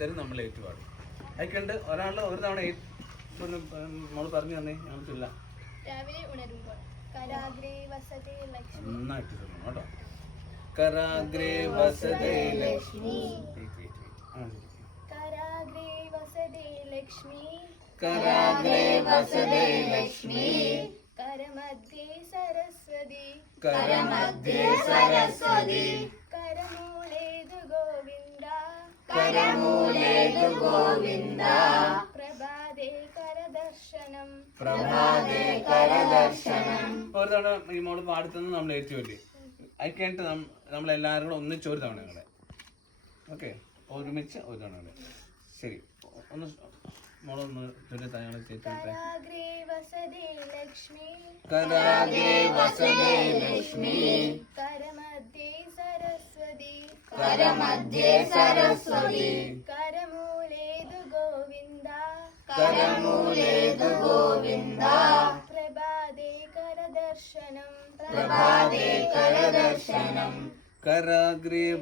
നമ്മൾ ഏറ്റുപാടും. അയക്കണ്ട് ഒരാളുടെ ഒരു തവണ നമ്മൾ പറഞ്ഞു തന്നെ ഞങ്ങൾക്കില്ല. രാവിലെ ഉണരുമ്പോൾ കരാഗ്രേ വസതേ ലക്ഷ്മി. നന്നായിട്ട് തരണം കേട്ടോ. കരാഗ്രേ വസതേ ലക്ഷ്മി. കരാഗ്രേ വസതേ ലക്ഷ്മി. കരാഗ്രേ വസതേ ലക്ഷ്മി. കരമധ്യേ സരസ്വതി. കരമധ്യേ സരസ്വതി. കരമൂലേതു ഗോവിന്ദ. കരമൂലേതു ഗോവിന്ദ. പ്രഭാതേ കരദർശനം. പ്രഭാതേ കരദർശനം. ഒരു തവണ ഈ മോള് പാടത്തുനിന്ന് നമ്മൾ ഏറ്റുപറ്റി അയക്കാനായിട്ട് നമ്മളെല്ലാവരും കൂടെ ഒന്നിച്ച് ഒരു തവണ കൂടെ. ഓക്കെ, ഒരുമിച്ച് ഒരു തവണ കൂടെ. ശരി, ഒന്ന് മോളൊന്ന് ഞങ്ങൾ ചേച്ചി. കരാഗ്രേ വസതേ ലക്ഷ്മി. കരാഗ്രേ വസതേ ലക്ഷ്മി. കരമധ്യേ സരസ്വതി. കരമധ്യേ സരസ്വതി. കരമൂലേതു ഗോവിന്ദ. കരമൂലേതു ഗോവിന്ദ. പ്രഭാതേ കരദർശനം. പ്രഭാതേ കരദർശനം. കരാഗ്രേ